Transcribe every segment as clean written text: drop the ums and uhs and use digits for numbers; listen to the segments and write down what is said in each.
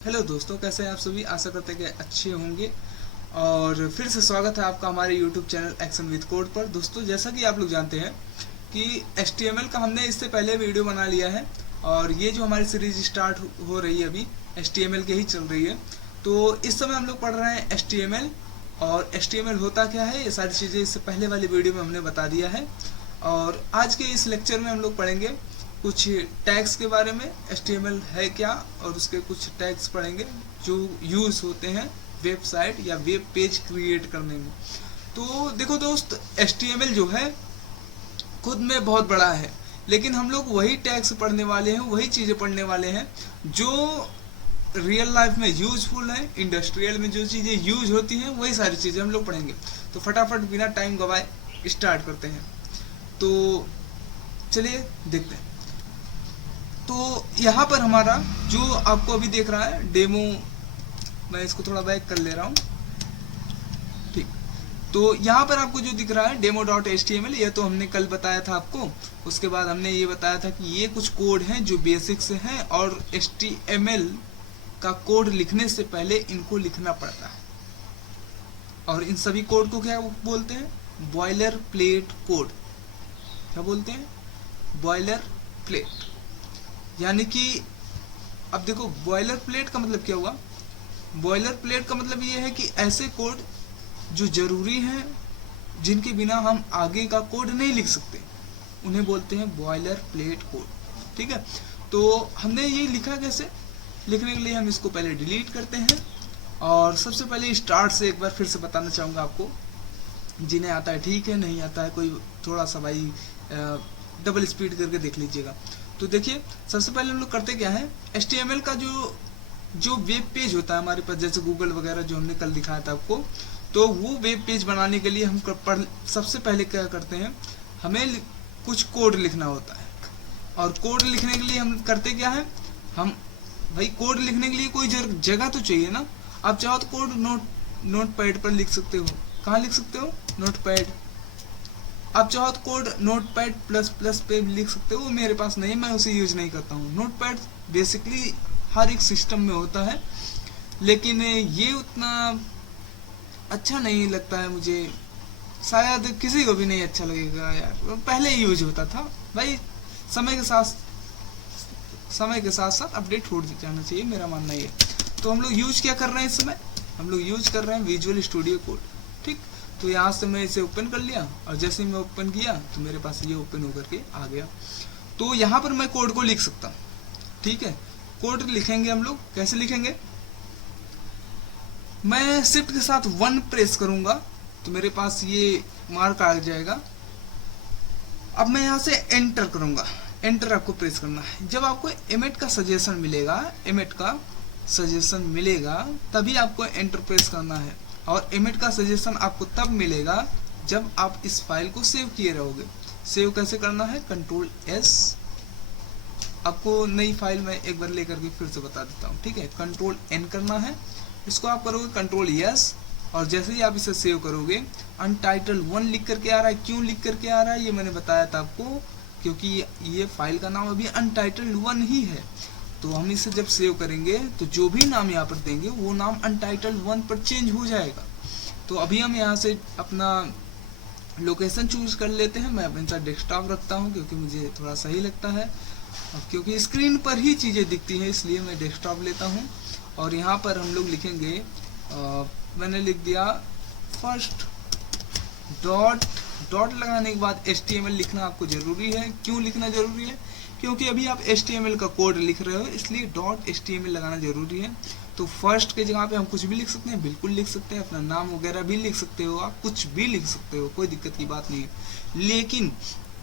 Hello दोस्तों, कैसे हैं आप सभी। आशा करते हैं कि अच्छे होंगे। और फिर से स्वागत है आपका हमारे YouTube channel action with code पर। दोस्तों, जैसा कि आप लोग जानते हैं कि HTML का हमने इससे पहले वीडियो बना लिया है और ये जो हमारी सीरीज स्टार्ट हो रही है अभी HTML के ही चल रही है। तो इस समय हम लोग पढ़ रहे हैं HTML। और HTML होता क्या है, ये सारी चीज़ें इससे पहले वाली वीडियो में हमने बता दिया है। और आज के इस लेक्चर में हम लोग पढ़ेंगे कुछ टैग्स के बारे में, HTML है क्या, और उसके कुछ टैग्स पढ़ेंगे जो यूज़ होते हैं वेबसाइट या वेब पेज क्रिएट करने में। तो देखो दोस्त, HTML जो है खुद में बहुत बड़ा है, लेकिन हम लोग वही टैग्स पढ़ने वाले हैं, वही चीज़ें पढ़ने वाले हैं जो रियल लाइफ में यूजफुल है। इंडस्ट्रियल में जो चीज़ें यूज होती हैं वही सारी चीज़ें हम लोग पढ़ेंगे। तो फटाफट बिना टाइम गवाए स्टार्ट करते हैं। तो चलिए देखते हैं। तो यहाँ पर हमारा जो आपको अभी देख रहा है डेमो, मैं इसको थोड़ा बैक कर ले रहा हूँ, ठीक। तो यहाँ पर आपको जो दिख रहा है demo.html, ये तो हमने कल बताया था आपको। उसके बाद हमने ये बताया था कि ये कुछ कोड हैं जो बेसिक से हैं और HTML का कोड लिखने से पहले इनको लिखना पड़ता है। और इन सभी कोड को क्या बोलते हैं? Boiler plate code. क्या बोलते हैं? Boiler plate. यानी कि अब देखो, बॉयलर प्लेट का मतलब क्या हुआ? बॉयलर प्लेट का मतलब ये है कि ऐसे कोड जो जरूरी हैं, जिनके बिना हम आगे का कोड नहीं लिख सकते, उन्हें बोलते हैं बॉयलर प्लेट कोड। ठीक है। तो हमने ये लिखा कैसे? लिखने के लिए हम इसको पहले डिलीट करते हैं। और सबसे पहले स्टार्ट से एक बार फिर से बताना चाहूँगा आपको। जिन्हें आता है ठीक है, नहीं आता है कोई थोड़ा सा भाई डबल स्पीड करके देख लीजिएगा। तो देखिए, सबसे पहले हम लोग करते क्या है, HTML का जो वेब पेज होता है हमारे पास, जैसे गूगल वगैरह जो हमने कल दिखाया था आपको, तो वो वेब पेज बनाने के लिए हम सबसे पहले क्या करते हैं, हमें कुछ कोड लिखना होता है। और कोड लिखने के लिए हम करते क्या है, हम भाई कोड लिखने के लिए कोई जगह तो चाहिए ना। आप चाहो तो कोड नोट पैड पर लिख सकते हो। कहाँ लिख सकते हो? Note pad. आप चाहो तो कोड नोटपैड प्लस पे लिख सकते हो। वो मेरे पास नहीं है, मैं उसे यूज नहीं करता हूँ। नोटपैड बेसिकली हर एक सिस्टम में होता है, लेकिन ये उतना अच्छा नहीं लगता है मुझे। शायद किसी को भी नहीं अच्छा लगेगा यार। पहले ही यूज होता था भाई, समय के साथ साथ अपडेट हो जाना चाहिए, मेरा मानना ये। तो हम लोग यूज क्या कर रहे हैं इस समय? हम लोग यूज कर रहे हैं विजुअल स्टूडियो कोड। ठीक। तो यहाँ से मैं इसे ओपन कर लिया और जैसे ही मैं ओपन किया तो मेरे पास ये ओपन होकर के आ गया। तो यहाँ पर मैं कोड को लिख सकता हूँ। ठीक है। कोड लिखेंगे हम लोग, कैसे लिखेंगे? मैं शिफ्ट के साथ 1 प्रेस करूंगा तो मेरे पास ये मार्क आ जाएगा। अब मैं यहाँ से एंटर करूंगा। एंटर आपको प्रेस करना है। जब आपको एमेट का सजेशन मिलेगा, तभी आपको एंटर प्रेस करना है। और एमिट का सजेशन आपको तब मिलेगा जब आप इस फाइल को सेव किए रहोगे। सेव कैसे करना है? Ctrl+S। आपको नई फाइल में एक बार लेकर के फिर से बता देता हूँ। ठीक है। Ctrl+N करना है। इसको आप करोगे Ctrl+S, और जैसे ही आप इसे सेव करोगे, Untitled1 लिख करके आ रहा है। क्यों लिख करके आ रहा है ये मैंने बताया था आपको, क्योंकि ये फाइल का नाम अभी Untitled1 ही है। तो हम इसे जब सेव करेंगे तो जो भी नाम यहाँ पर देंगे वो नाम Untitled1 पर चेंज हो जाएगा। तो अभी हम यहाँ से अपना लोकेशन चूज कर लेते हैं। मैं अपना डेस्कटॉप रखता हूँ क्योंकि मुझे थोड़ा सही लगता है, क्योंकि स्क्रीन पर ही चीज़ें दिखती हैं, इसलिए मैं डेस्कटॉप लेता हूँ। और यहाँ पर हम लोग लिखेंगे, मैंने लिख दिया फर्स्ट डॉट लगाने के बाद HTML लिखना आपको ज़रूरी है। क्यों लिखना ज़रूरी है? क्योंकि अभी आप HTML का कोड लिख रहे हो, इसलिए .html लगाना जरूरी है। तो फर्स्ट के जगह पे हम कुछ भी लिख सकते हैं, बिल्कुल लिख सकते हैं। अपना नाम वगैरह भी लिख सकते हो, आप कुछ भी लिख सकते हो, कोई दिक्कत की बात नहीं है। लेकिन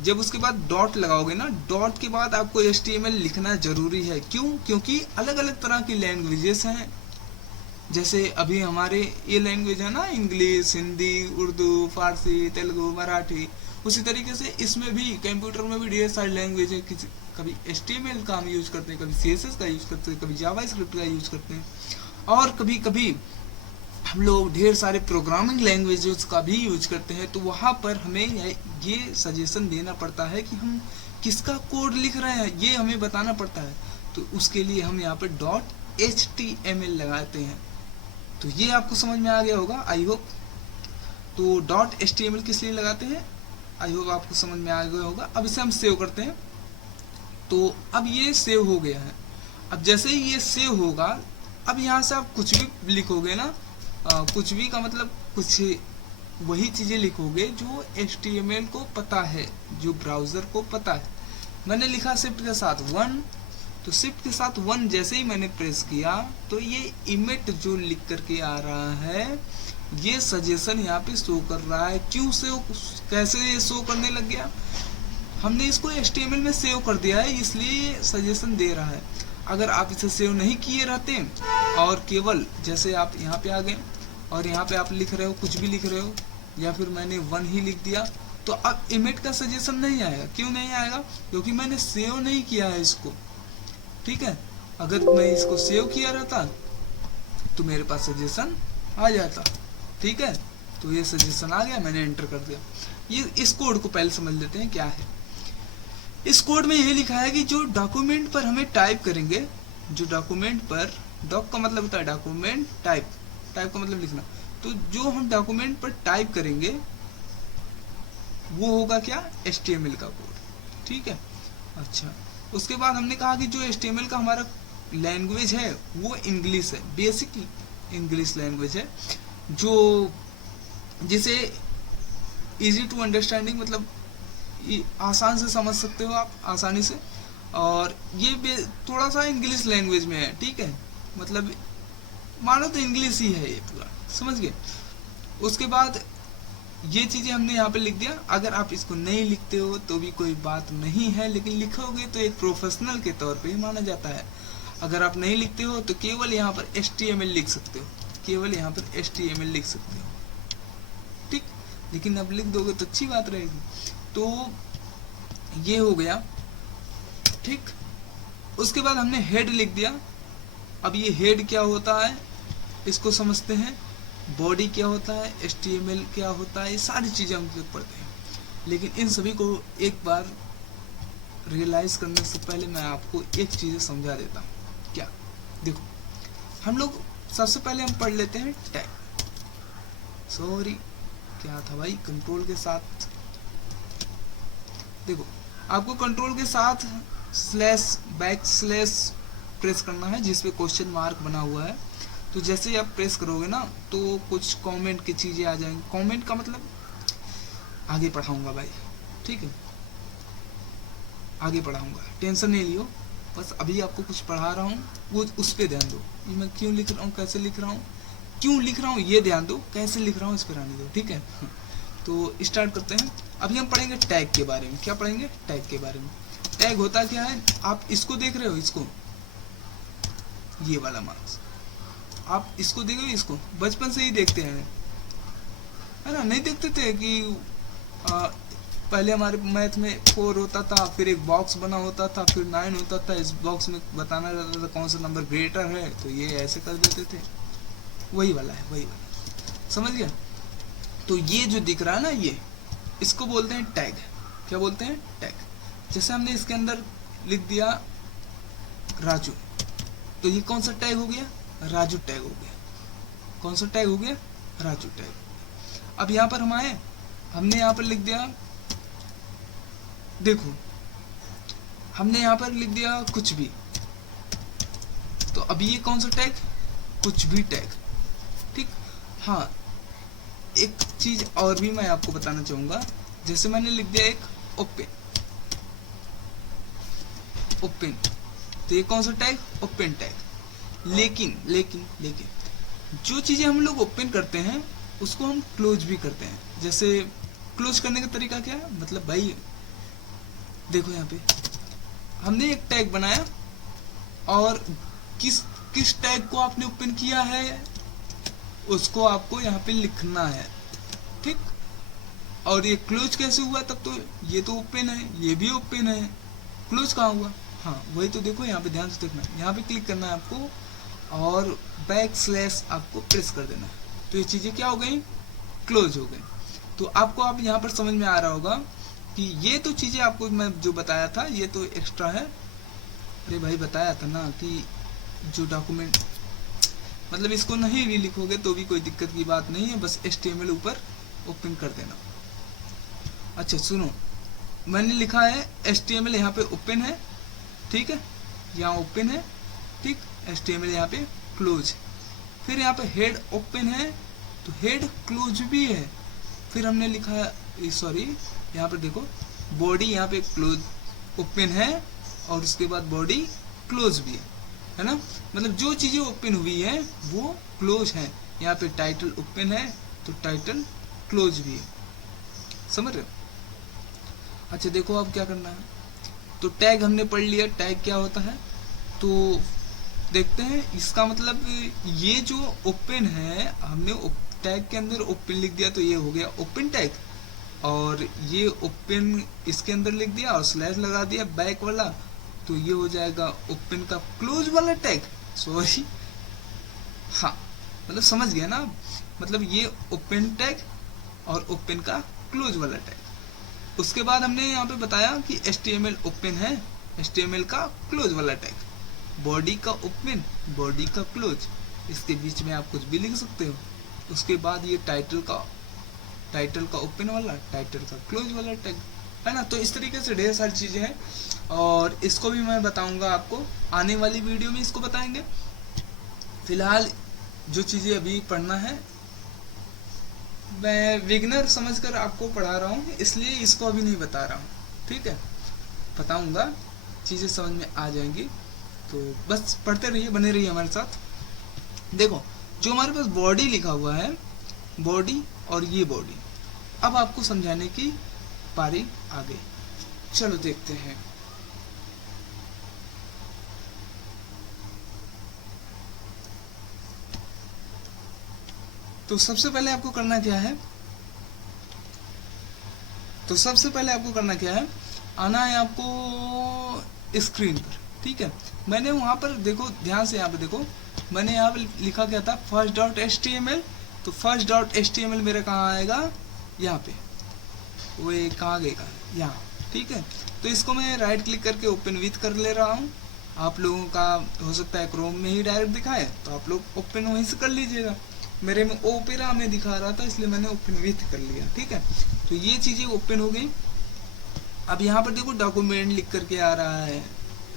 जब उसके बाद डॉट लगाओगे ना, डॉट के बाद आपको HTML लिखना जरूरी है। क्यों? क्योंकि अलग अलग तरह की लैंग्वेजेस हैं। जैसे अभी हमारे ये लैंग्वेज है ना, इंग्लिश, हिंदी, उर्दू, फारसी, तेलुगु, मराठी, उसी तरीके से इसमें भी, कंप्यूटर में भी ढेर सारी लैंग्वेज है। कभी HTML का हम यूज करते हैं, कभी CSS का यूज करते हैं, कभी जावास्क्रिप्ट का यूज करते हैं, और कभी कभी हम लोग ढेर सारे प्रोग्रामिंग लैंग्वेजेस का भी यूज करते हैं। तो वहाँ पर हमें ये सजेशन देना पड़ता है कि हम किसका कोड लिख रहे हैं, ये हमें बताना पड़ता है। तो उसके लिए हम यहाँ पर HTML लगाते हैं। तो ये आपको समझ में आ गया होगा आई होप। तो .html किस लिए लगाते हैं आई होप आपको समझ में आ गया होगा। अब इसे हम सेव करते हैं। तो अब ये सेव हो गया है। अब जैसे ही ये सेव होगा, अब यहाँ से आप कुछ भी लिखोगे ना, कुछ भी का मतलब कुछ वही चीज़ें लिखोगे जो HTML को पता है, जो ब्राउज़र को पता है। मैंने लिखा शिफ्ट के साथ 1, तो शिफ्ट के साथ 1 जैसे ही मैंने प्रेस किया तो ये इमेट जो लिख करके आ रहा है, ये सजेशन यहाँ पे शो कर रहा है। क्यों सेव, कैसे ये शो करने लग गया? हमने इसको HTML में सेव कर दिया है, इसलिए ये सजेशन दे रहा है। अगर आप इसे सेव नहीं किए रहते और केवल जैसे आप यहाँ पे आ गए और यहाँ पे आप लिख रहे हो, कुछ भी लिख रहे हो, या फिर मैंने 1 ही लिख दिया, तो अब इमेट का सजेशन नहीं आएगा। क्यों नहीं आएगा? क्योंकि मैंने सेव नहीं किया है इसको। ठीक है, अगर मैं इसको सेव किया रहता तो मेरे पास सजेशन आ जाता। ठीक है, तो ये सजेशन आ गया, मैंने एंटर कर दिया। ये इस कोड को पहले समझ लेते हैं क्या है। इस कोड में यह लिखा है कि जो डॉक्यूमेंट पर हमें टाइप करेंगे, जो डॉक्यूमेंट पर, डॉक का मतलब होता है डॉक्यूमेंट, टाइप का मतलब लिखना, तो जो हम डॉक्यूमेंट पर टाइप करेंगे वो होगा क्या? HTML का कोड। ठीक है, अच्छा, उसके बाद हमने कहा कि जो HTML का हमारा लैंग्वेज है वो इंग्लिश है, बेसिक इंग्लिश लैंग्वेज है, जो जिसे इजी टू अंडरस्टैंडिंग, मतलब आसान से समझ सकते हो आप आसानी से, और ये थोड़ा सा इंग्लिश लैंग्वेज में है। ठीक है, मतलब मानो तो इंग्लिश ही है ये पूरा, समझ गए। उसके बाद ये चीज़ें हमने यहाँ पे लिख दिया। अगर आप इसको नहीं लिखते हो तो भी कोई बात नहीं है, लेकिन लिखोगे तो एक प्रोफेशनल के तौर पे ही माना जाता है। अगर आप नहीं लिखते हो तो केवल यहाँ पर HTML लिख सकते हो, केवल यहाँ पर HTML लिख सकते हो। ठीक, लेकिन अब लिख दोगे तो अच्छी बात रहेगी। तो ये हो गया। ठीक, उसके बाद हमने हेड लिख दिया। अब ये हेड क्या होता है इसको समझते हैं, बॉडी क्या होता है, HTML क्या होता है, ये सारी चीज़ें हम लोग पढ़ते हैं। लेकिन इन सभी को एक बार रियलाइज करने से पहले मैं आपको एक चीज़ समझा देता हूँ। क्या? देखो, हम लोग सबसे पहले हम पढ़ लेते हैं टैग। सॉरी, क्या था भाई, कंट्रोल के साथ, देखो आपको कंट्रोल के साथ /बैकस्लैश प्रेस करना है जिसपे क्वेश्चन मार्क बना हुआ है। तो जैसे ही आप प्रेस करोगे ना तो कुछ कमेंट की चीज़ें आ जाएंगी। कमेंट का मतलब आगे पढ़ाऊंगा भाई, ठीक है, आगे पढ़ाऊंगा, टेंशन नहीं लियो। बस अभी आपको कुछ पढ़ा रहा हूँ वो उस पर ध्यान दो। ये मैं क्यों लिख रहा हूँ, कैसे लिख रहा हूँ, क्यों लिख रहा हूँ ये ध्यान दो, कैसे लिख रहा हूँ इस पर आने दो। ठीक है, तो स्टार्ट करते हैं। अभी हम पढ़ेंगे टैग के बारे में। क्या पढ़ेंगे? टैग के बारे में। टैग होता क्या है? आप इसको देख रहे हो, इसको, ये वाला मार्क्स, आप इसको देख रहे हो, इसको बचपन से ही देखते हैं, है ना? नहीं देखते थे कि पहले हमारे मैथ में 4 होता था, फिर एक बॉक्स बना होता था, फिर 9 होता था, इस बॉक्स में बताना रहता था कौन सा नंबर ग्रेटर है, तो ये ऐसे कर देते थे। वही वाला है, वही वाला, समझ गया? तो ये जो दिख रहा है ना, ये इसको बोलते हैं टैग। क्या बोलते हैं? टैग। जैसे हमने इसके अंदर लिख दिया राजू, तो ये कौन सा टैग हो गया? राजू टैग हो गया। कौन सा टैग हो गया? राजू टैग। अब यहाँ पर हम आए, हमने यहाँ पर लिख दिया, देखो हमने यहाँ पर लिख दिया कुछ भी, तो अब ये कौन सा टैग? कुछ भी टैग। ठीक, हाँ, एक चीज और भी मैं आपको बताना चाहूंगा। जैसे मैंने लिख दिया एक ओपन, ओपन, तो ये कौन सा टैग? Open tag. लेकिन लेकिन लेकिन जो चीजें हम लोग ओपन करते हैं उसको हम क्लोज भी करते हैं। जैसे क्लोज करने का तरीका क्या है? मतलब भाई देखो, यहाँ पे हमने एक टैग बनाया और किस टैग को आपने ओपन किया है उसको आपको यहाँ पे लिखना है। ठीक, और ये क्लोज कैसे हुआ? तब तो ये तो ओपन है, ये भी ओपन है, क्लोज कहाँ हुआ? हाँ, वही तो देखो, यहाँ पे ध्यान से देखना, यहाँ पे क्लिक करना है आपको और बैकस्लैश आपको प्रेस कर देना है। तो ये चीज़ें क्या हो गई? क्लोज हो गई। तो आपको अब यहाँ पर समझ में आ रहा होगा कि ये तो चीज़ें आपको मैं जो बताया था ये तो एक्स्ट्रा है। अरे भाई बताया था ना कि जो डॉक्यूमेंट, मतलब इसको नहीं भी लिखोगे तो भी कोई दिक्कत की बात नहीं है, बस HTML ऊपर ओपन कर देना। अच्छा सुनो, मैंने लिखा है HTML यहाँ पे ओपन है, ठीक है, यहाँ ओपन है, ठीक, HTML यहाँ पे क्लोज, फिर यहाँ पे हेड ओपन है तो हेड क्लोज भी है, फिर हमने लिखा है सॉरी यहाँ पे देखो बॉडी यहाँ पे क्लोज ओपन है और उसके बाद बॉडी क्लोज भी है ना, मतलब जो चीज़ें ओपन हुई है वो क्लोज है। यहाँ पे टाइटल ओपन है तो टाइटल क्लोज भी है, समझ रहे हो। अच्छा देखो अब क्या करना है, तो टैग हमने पढ़ लिया, टैग क्या होता है तो देखते हैं। इसका मतलब ये जो ओपन है हमने टैग के अंदर ओपन लिख दिया तो ये हो गया ओपन टैग, और ये ओपन इसके अंदर लिख दिया और स्लैश लगा दिया बैक वाला तो ये हो जाएगा ओपन का क्लोज वाला टैग, सॉरी हाँ मतलब समझ गया ना, मतलब ये ओपन टैग और ओपन का क्लोज वाला टैग। उसके बाद हमने यहाँ पे बताया कि HTML ओपन है, HTML का क्लोज वाला टैग, बॉडी का ओपन, बॉडी का क्लोज, इसके बीच में आप कुछ भी लिख सकते हो। उसके बाद ये टाइटल का ओपन वाला, टाइटल का क्लोज वाला टैग, है ना। तो इस तरीके से ढेर सारी चीज़ें हैं और इसको भी मैं बताऊंगा आपको, आने वाली वीडियो में इसको बताएंगे। फिलहाल जो चीज़ें अभी पढ़ना है मैं बिगिनर समझकर आपको पढ़ा रहा हूँ, इसलिए इसको अभी नहीं बता रहा हूँ, ठीक है, बताऊंगा, चीज़ें समझ में आ जाएंगी। तो बस पढ़ते रहिए, बने रहिए हमारे साथ। देखो जो हमारे पास बॉडी लिखा हुआ है, बॉडी और ये बॉडी, अब आपको समझाने की पारी आ गई, चलो देखते हैं। तो सबसे पहले आपको करना क्या है, आना है आपको स्क्रीन पर, ठीक है। मैंने वहां पर देखो ध्यान से, यहाँ पे देखो मैंने यहाँ पे लिखा क्या था first.html, तो first.html मेरा कहाँ आएगा, यहाँ पे, वो कहाँ गएगा, यहाँ, ठीक है। तो इसको मैं राइट क्लिक करके ओपन विथ कर ले रहा हूँ। आप लोगों का हो सकता है क्रोम में ही डायरेक्ट दिखाए तो आप लोग ओपन वहीं से कर लीजिएगा, मेरे में ओपेरा में दिखा रहा था इसलिए मैंने ओपन विथ कर लिया, ठीक है। तो ये चीज़ें ओपन हो गई। अब यहाँ पर देखो डॉक्यूमेंट लिख करके आ रहा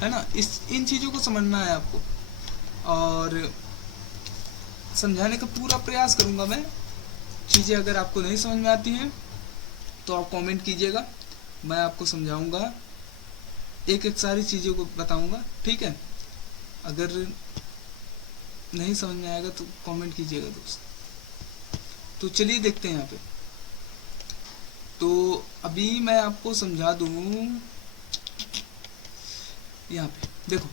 है ना, इन चीज़ों को समझना है आपको और समझाने का पूरा प्रयास करूँगा मैं। चीज़ें अगर आपको नहीं समझ में आती हैं तो आप कमेंट कीजिएगा, मैं आपको समझाऊंगा, एक एक सारी चीज़ों को बताऊंगा, ठीक है। अगर नहीं समझ में आएगा तो कमेंट कीजिएगा दोस्त। तो चलिए देखते हैं यहाँ पे। तो अभी मैं आपको समझा दूं, यहाँ पे देखो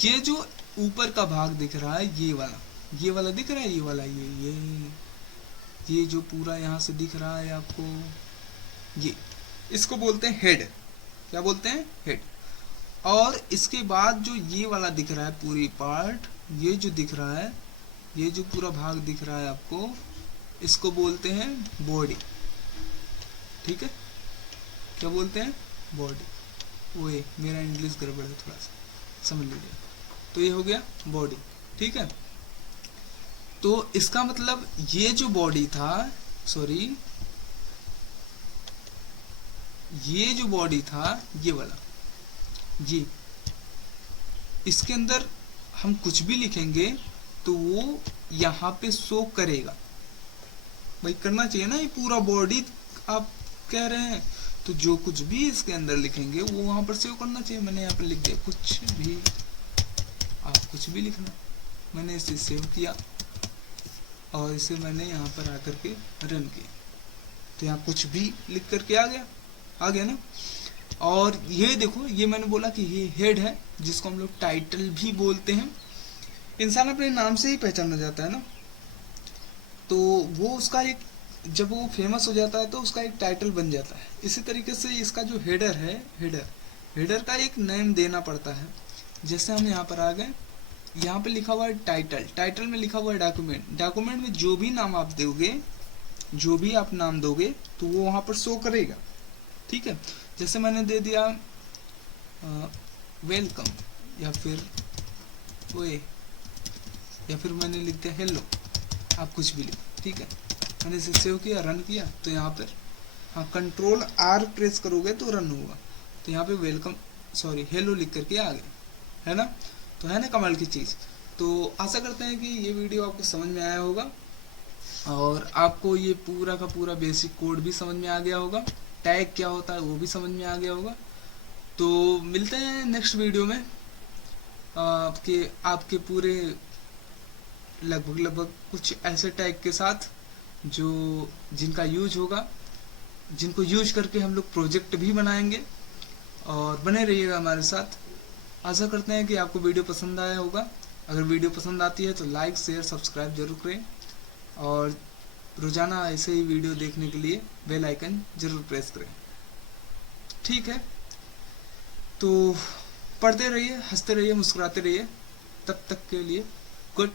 ये जो ऊपर का भाग दिख रहा है, ये वाला दिख रहा है, ये वाला ये जो पूरा यहाँ से दिख रहा है आपको, ये इसको बोलते हैं हेड। क्या बोलते हैं? हेड। और इसके बाद जो ये वाला दिख रहा है पूरी पार्ट, ये जो दिख रहा है, ये जो पूरा भाग दिख रहा है आपको, इसको बोलते हैं बॉडी, ठीक है। क्या बोलते हैं? बॉडी। ओए मेरा इंग्लिश गड़बड़ है, थोड़ा सा समझ लीजिए। तो ये हो गया बॉडी, ठीक है। तो इसका मतलब ये जो बॉडी था, सॉरी ये जो बॉडी था, ये वाला, ये इसके अंदर हम कुछ भी लिखेंगे तो वो यहाँ पे शो करेगा। भाई करना चाहिए ना, ये पूरा बॉडी आप कह रहे हैं तो जो कुछ भी इसके अंदर लिखेंगे वो वहां पर सेव करना चाहिए। मैंने यहाँ पर लिख दिया कुछ भी, आप कुछ भी लिखना। मैंने इसे सेव किया और इसे मैंने यहाँ पर आकर के रन किया, तो यहाँ कुछ भी लिख करके आ गया ना। और ये देखो, ये मैंने बोला कि ये हेड है, जिसको हम लोग टाइटल भी बोलते हैं। इंसान अपने नाम से ही पहचाना जाता है ना, तो वो उसका एक, जब वो फेमस हो जाता है तो उसका एक टाइटल बन जाता है। इसी तरीके से इसका जो हेडर है, हेडर का एक नेम देना पड़ता है। जैसे हम यहाँ पर आ गए, यहाँ पे लिखा हुआ है टाइटल में लिखा हुआ है डॉक्यूमेंट में जो भी नाम आप दोगे, जो भी आप नाम दोगे तो वो वहाँ पर शो करेगा, ठीक है। जैसे मैंने दे दिया वेलकम, या फिर ओए या फिर मैंने लिख दिया हेलो, आप कुछ भी लिखो, ठीक है। मैंने इसे सेव किया, रन किया, तो यहाँ पर हाँ कंट्रोल आर प्रेस करोगे तो रन होगा। तो यहाँ पे वेलकम सॉरी हेलो लिख करके आ गया, है ना। तो है ना कमाल की चीज़। तो आशा करते हैं कि ये वीडियो आपको समझ में आया होगा और आपको ये पूरा का पूरा बेसिक कोड भी समझ में आ गया होगा, टैग क्या होता है वो भी समझ में आ गया होगा। तो मिलते हैं नेक्स्ट वीडियो में आपके पूरे लगभग कुछ ऐसे टैग के साथ जो जिनका यूज होगा, जिनको यूज करके हम लोग प्रोजेक्ट भी बनाएंगे। और बने रहिएगा हमारे साथ। आशा करते हैं कि आपको वीडियो पसंद आया होगा। अगर वीडियो पसंद आती है तो लाइक शेयर सब्सक्राइब जरूर करें और रोजाना ऐसे ही वीडियो देखने के लिए बेल आइकन जरूर प्रेस करें, ठीक है। तो पढ़ते रहिए, हंसते रहिए, मुस्कुराते रहिए। तब तक के लिए गुड